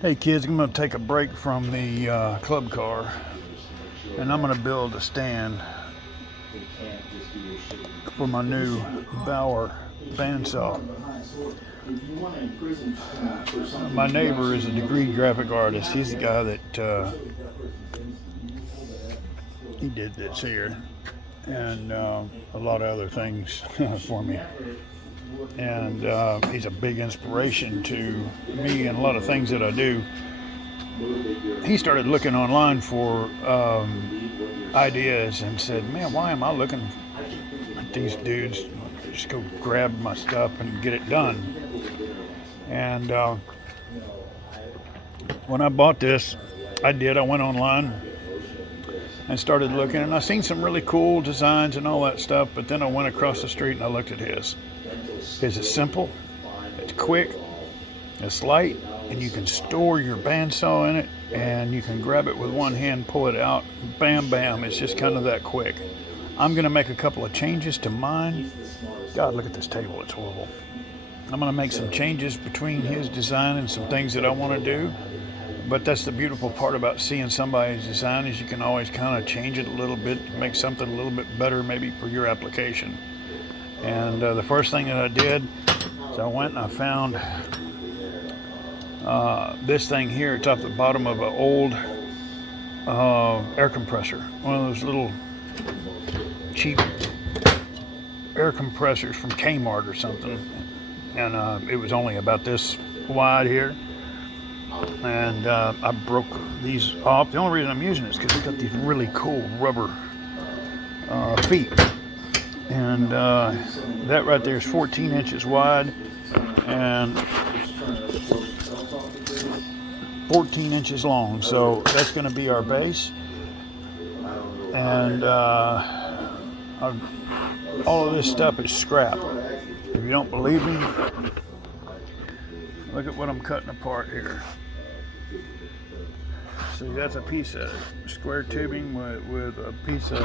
Hey kids, I'm going to take a break from the club car and I'm going to build a stand for my new Bauer bandsaw. My neighbor is a degreed graphic artist. He's the guy that he did this here and a lot of other things for me. And he's a big inspiration to me and a lot of things that I do. He started looking online for ideas and said, man, why am I looking at these dudes? Just go grab my stuff and get it done. And when I bought this, I went online and started looking, and I seen some really cool designs and all that stuff, but then I went across the street and I looked at his. His is simple, it's quick, it's light, and you can store your bandsaw in it, and you can grab it with one hand, pull it out, bam, bam. It's just kind of that quick. I'm going to make a couple of changes to mine. God, look at this table, it's horrible. I'm going to make some changes between his design and some things that I want to do. But that's the beautiful part about seeing somebody's design, is you can always kind of change it a little bit, make something a little bit better maybe for your application. And the first thing that I did is I went and I found this thing here. It's off the bottom of an old air compressor. One of those little cheap air compressors from Kmart or something. And it was only about this wide here. And I broke these off. The only reason I'm using it is because it's got these really cool rubber feet. And that right there is 14 inches wide and 14 inches long. So that's going to be our base. And all of this stuff is scrap. If you don't believe me, look at what I'm cutting apart here. See, that's a piece of square tubing with a piece of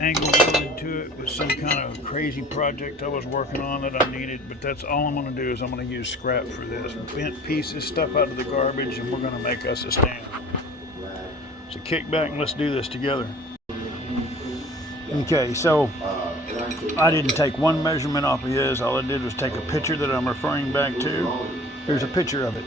angle welded to it with some kind of crazy project I was working on that I needed. But that's all I'm going to do, is I'm going to use scrap for this. Bent pieces, stuff out of the garbage, and we're going to make us a stand. So kick back and let's do this together. Okay, so I didn't take one measurement off of his. All I did was take a picture that I'm referring back to. Here's a picture of it.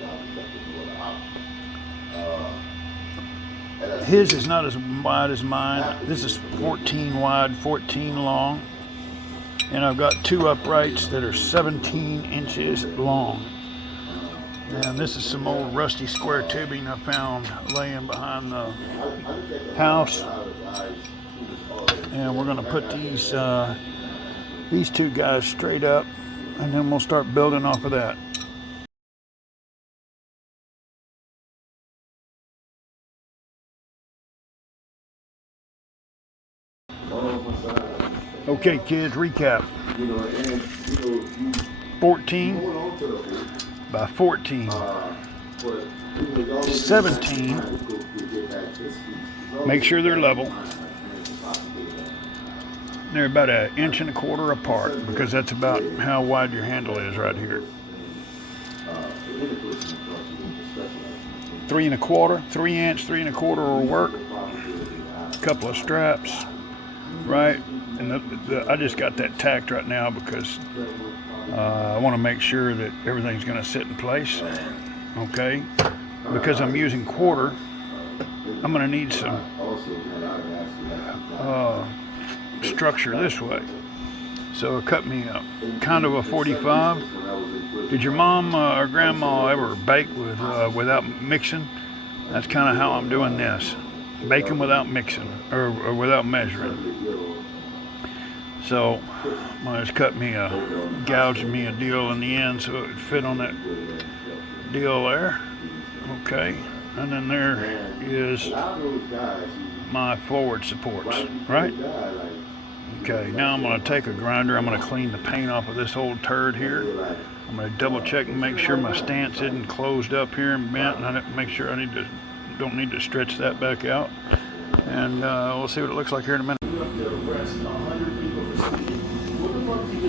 His is not as wide as mine. This is 14 wide, 14 long. And I've got two uprights that are 17 inches long. And this is some old rusty square tubing I found laying behind the house. And we're going to put these two guys straight up, and then we'll start building off of that. Okay, kids, recap. 14 by 14. 17. Make sure they're level. They're about 1.25 inches apart, because that's about how wide your handle is right here. 3 1/4, 3 inch, 3 1/4 will work. A couple of straps, right? And I just got that tacked right now because I want to make sure that everything's going to sit in place. Okay, because I'm using quarter, I'm going to need some structure this way. So it cut me up kind of a 45. Did your mom or grandma ever bake without mixing? That's kind of how I'm doing this. Baking without mixing or without measuring. So I just gouged me a deal in the end so it would fit on that deal there. Okay, and then there is my forward supports, right? Okay, now I'm going to take a grinder. I'm going to clean the paint off of this old turd here. I'm going to double check and make sure my stance isn't closed up here and bent, and I make sure I don't need to stretch that back out. And we'll see what it looks like here in a minute.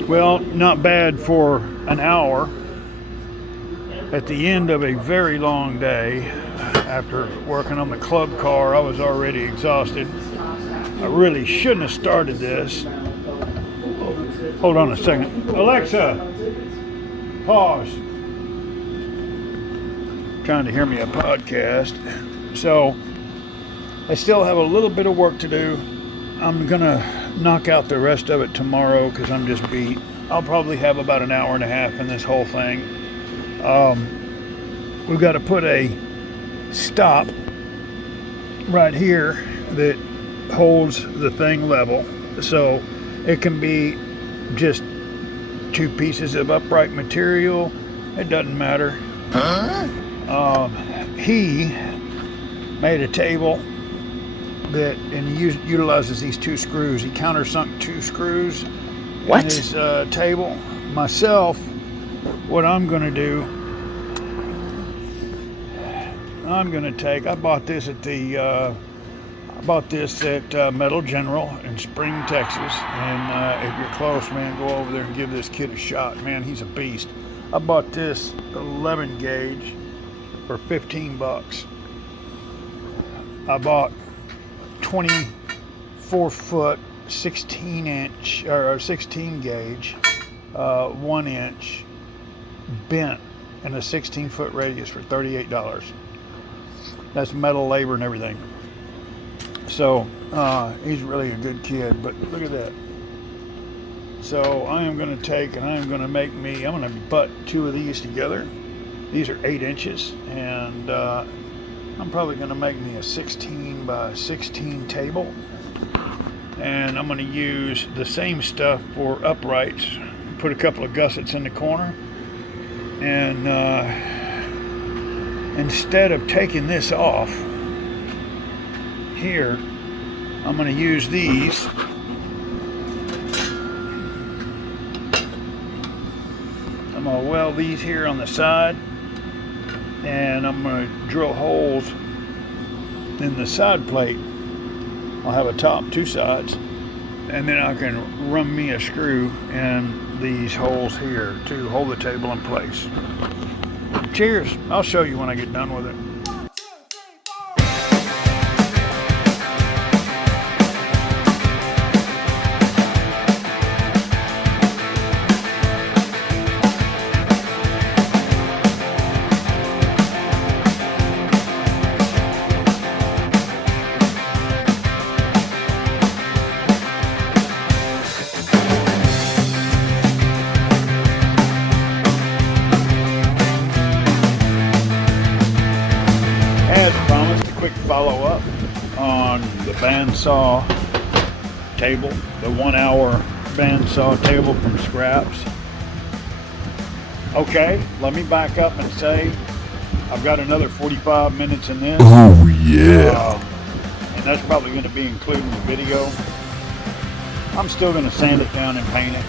Well, not bad for an hour. at the end of a very long day. After working on the club car, I was already exhausted. I really shouldn't have started this. Hold on a second. Alexa, pause. Trying to hear me a podcast. So I still have a little bit of work to do. I'm gonna knock out the rest of it tomorrow because I'm just beat. I'll probably have about an hour and a half in this whole thing. We've got to put a stop right here that holds the thing level, so it can be just two pieces of upright material. It doesn't matter. He made a table that, and he utilizes these two screws. He countersunk two screws in his table. Myself, what I'm going to do, I'm going to take, I bought this at Metal General in Spring, Texas. And if you're close, man, go over there and give this kid a shot. Man, he's a beast. I bought this 11 gauge for 15 bucks. I bought 24 foot 16 inch or 16 gauge 1 inch bent in a 16 foot radius for $38. That's metal labor and everything. So he's really a good kid, but look at that. So I am going to take and I'm going to butt two of these together. These are 8 inches, and I'm probably going to make me a 16 by 16 table. And I'm going to use the same stuff for uprights. Put a couple of gussets in the corner, and instead of taking this off here, I'm going to use these. I'm going to weld these here on the side, and I'm going to drill holes in the side plate. I'll have a top, two sides, and then I can run me a screw in these holes here to hold the table in place. Cheers. I'll show you when I get done with it. As promised, a quick follow-up on the Bandsaw table, the 1 hour Bandsaw table from scraps. Okay, let me back up and say I've got another 45 minutes in this. Oh yeah. And that's probably going to be included in the video. I'm still going to sand it down and paint it.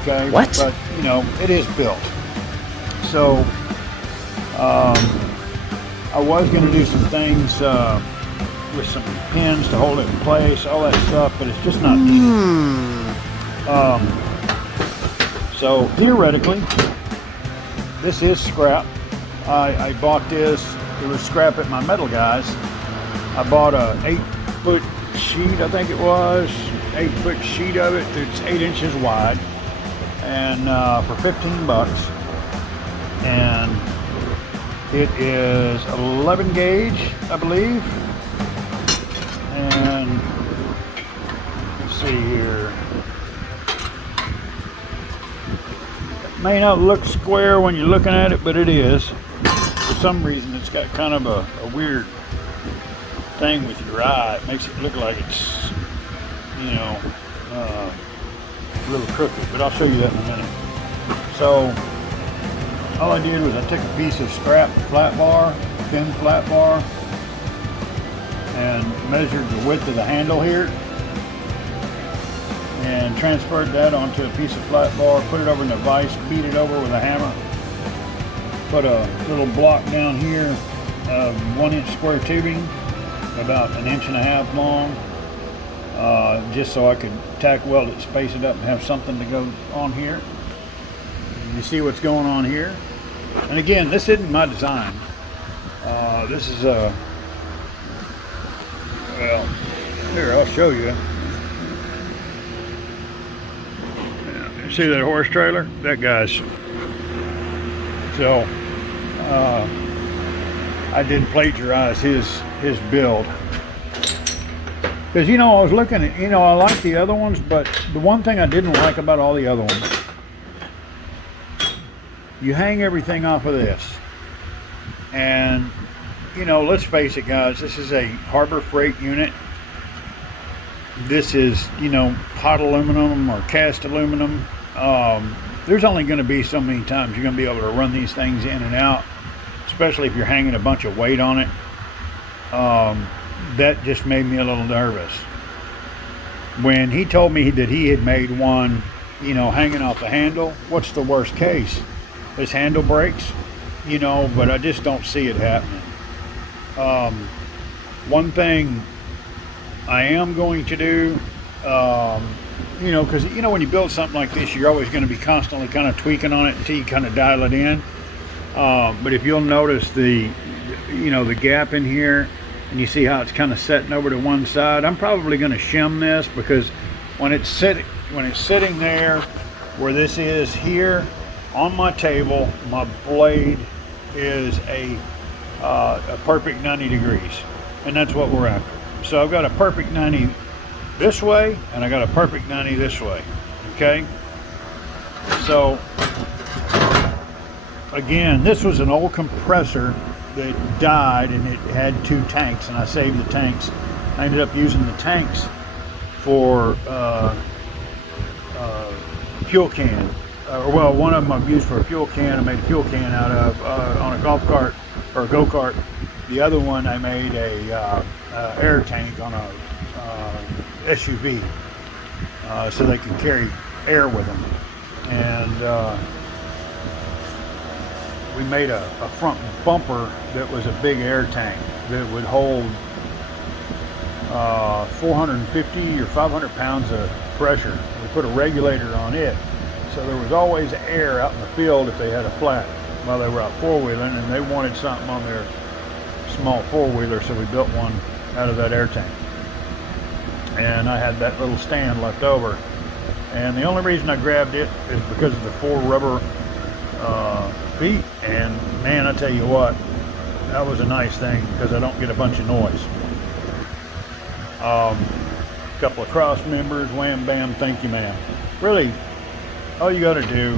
Okay. What? But, you know, it is built. So, I was going to do some things with some pins to hold it in place, all that stuff, but it's just not needed. So theoretically, this is scrap. I bought this. It was scrap at my metal guys. I bought a 8-foot sheet, I think it was, 8-foot sheet of it. It's 8 inches wide, and for 15 bucks. And it is 11 gauge, I believe. And let's see here. It may not look square when you're looking at it, but it is. For some reason, it's got kind of a weird thing with your eye. It makes it look like it's, you know, a little crooked, but I'll show you that in a minute. So, all I did was I took a piece of scrap flat bar, thin flat bar, and measured the width of the handle here, and transferred that onto a piece of flat bar, put it over in a vise, beat it over with a hammer, put a little block down here of 1 inch square tubing, about 1.5 inches long, just so I could tack weld it, space it up, and have something to go on here. You see what's going on here? And again, this isn't my design. This is a, well, here, I'll show you. Yeah, see that horse trailer? That guy's. So, I did plagiarize his build. Because, you know, I was looking at, you know, I like the other ones, but the one thing I didn't like about all the other ones, you hang everything off of this. And, you know, let's face it, guys, this is a Harbor Freight unit. This is, you know, hot aluminum or cast aluminum. There's only going to be so many times you're going to be able to run these things in and out, especially if you're hanging a bunch of weight on it. That just made me a little nervous. When he told me that he had made one, you know, hanging off the handle, what's the worst case? This handle breaks, you know, but I just don't see it happening. One thing I am going to do, you know, because, you know, when you build something like this, you're always going to be constantly kind of tweaking on it until you kind of dial it in. But if you'll notice the, you know, the gap in here, and you see how it's kind of setting over to one side, I'm probably going to shim this, because when it's sitting there where this is here on my table, my blade is a perfect 90 degrees, and that's what we're after. So I've got a perfect 90 this way, and I got a perfect 90 this way. Okay, so again, this was an old compressor that died, and it had 2 tanks, and I saved the tanks. I ended up using the tanks for fuel can. Well, one of them I've used for a fuel can. I made a fuel can out of on a golf cart or a go-kart. The other one I made a air tank on a SUV, so they can carry air with them. And we made a front bumper that was a big air tank that would hold 450 or 500 pounds of pressure. We put a regulator on it, so there was always air out in the field if they had a flat while they were out four-wheeling, and they wanted something on their small four-wheeler, so we built one out of that air tank. And I had that little stand left over, and the only reason I grabbed it is because of the 4 rubber feet. And man, I tell you what, that was a nice thing, because I don't get a bunch of noise. Couple of cross members, wham bam, thank you ma'am. Really, all you got to do,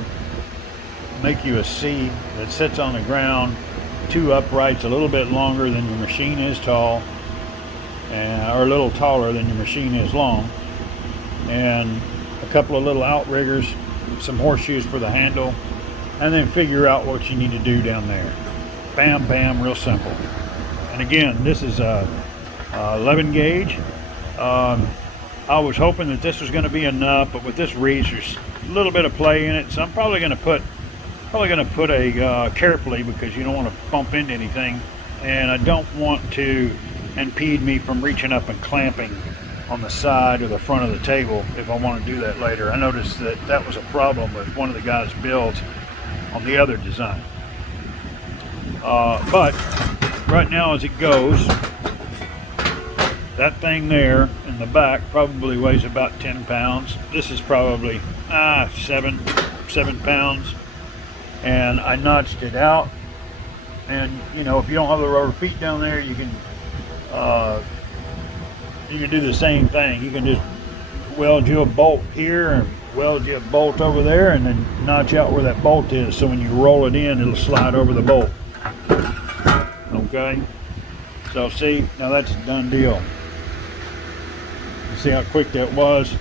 make you a seat that sits on the ground, 2 uprights a little bit longer than your machine is tall, or a little taller than your machine is long, and a couple of little outriggers, some horseshoes for the handle, and then figure out what you need to do down there. Bam, bam, real simple. And again, this is a 11 gauge. I was hoping that this was going to be enough, but with this reach, there's a little bit of play in it, so I'm probably going to put a carefully, because you don't want to bump into anything, and I don't want to impede me from reaching up and clamping on the side or the front of the table if I want to do that later. I noticed that was a problem with one of the guys' builds on the other design. But right now, as it goes, that thing there in the back probably weighs about 10 pounds. This is probably 7 pounds. And I notched it out. And you know, if you don't have the rubber feet down there, you can do the same thing. You can just weld you a bolt here and weld you a bolt over there, and then notch out where that bolt is, so when you roll it in, it'll slide over the bolt. Okay, so see, now that's a done deal. You see how quick that was?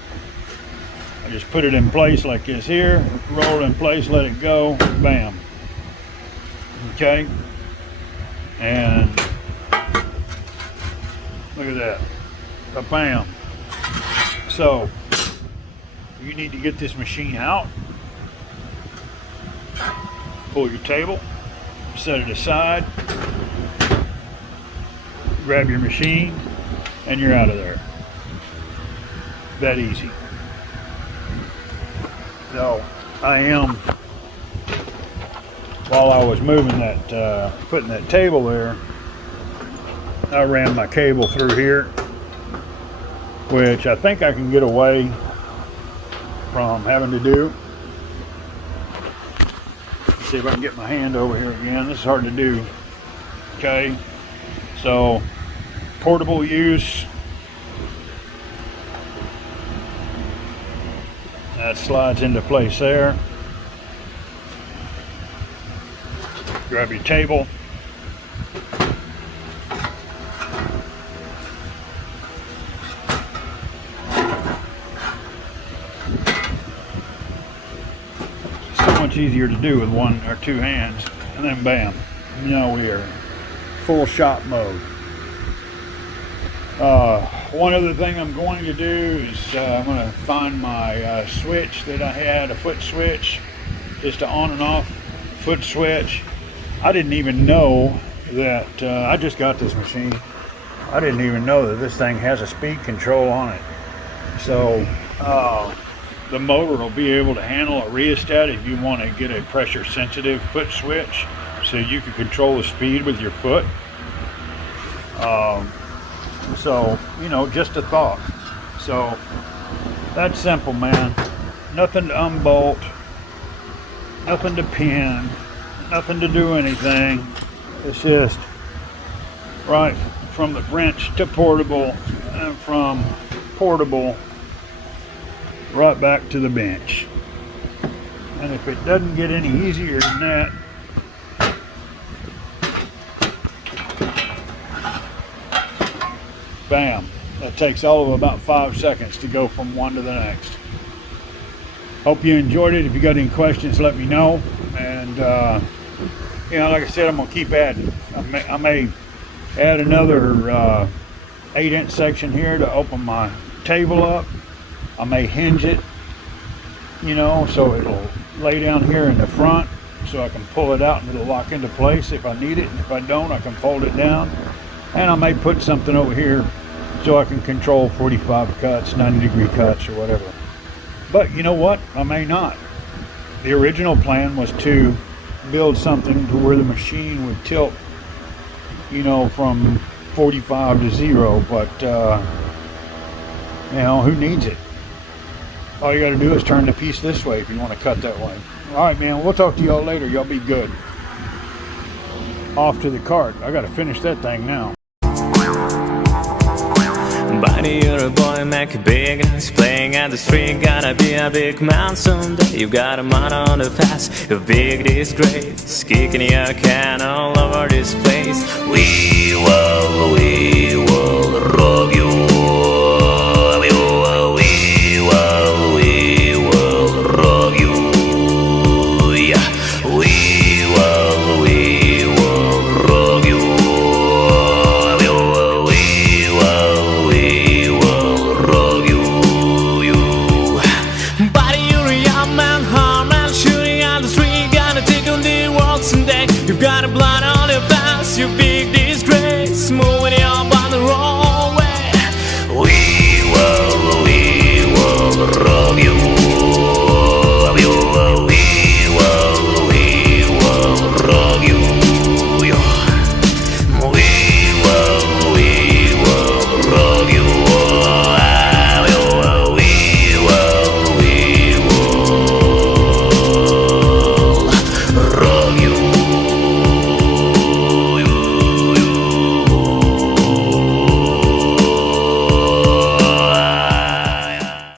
I just put it in place like this here, roll it in place, let it go, bam. Okay, and look at that, bam. So you need to get this machine out, pull your table, set it aside, grab your machine, and you're out of there. That easy. So I am while I was moving that, putting that table there, I ran my cable through here, which I think I can get away from having to do. Let's see if I can get my hand over here again. This is hard to do. Okay, so portable use. That slides into place there. Grab your table. So much easier to do with one or two hands, and then bam, you know we are full shop mode. One other thing I'm going to do is I'm going to find my switch that I had, a foot switch, just an on and off foot switch. I didn't even know that, I just got this machine. I didn't even know that this thing has a speed control on it. So the motor will be able to handle a rheostat if you want to get a pressure sensitive foot switch, so you can control the speed with your foot. So, you know, just a thought. So that's simple, man. Nothing to unbolt, nothing to pin, nothing to do anything. It's just right from the wrench to portable, and from portable right back to the bench. And if it doesn't get any easier than that, bam, that takes all of about 5 seconds to go from one to the next. Hope you enjoyed it. If you got any questions, let me know. And you know, like I said, I'm gonna keep adding. I may add another 8-inch section here to open my table up. I may hinge it, you know, so it'll lay down here in the front, so I can pull it out and it'll lock into place if I need it. And if I don't, I can fold it down. And I may put something over here so I can control 45 cuts, 90-degree cuts, or whatever. But you know what? I may not. The original plan was to build something to where the machine would tilt, you know, from 45 to 0. But, you know, who needs it? All you got to do is turn the piece this way if you want to cut that way. All right, man. We'll talk to y'all later. Y'all be good. Off to the cart. I got to finish that thing now. Buddy, you're a boy, make it big. Playing at the street, gotta be a big man someday. You got a man on the fast, you're big disgrace, kicking your can all over this place. We will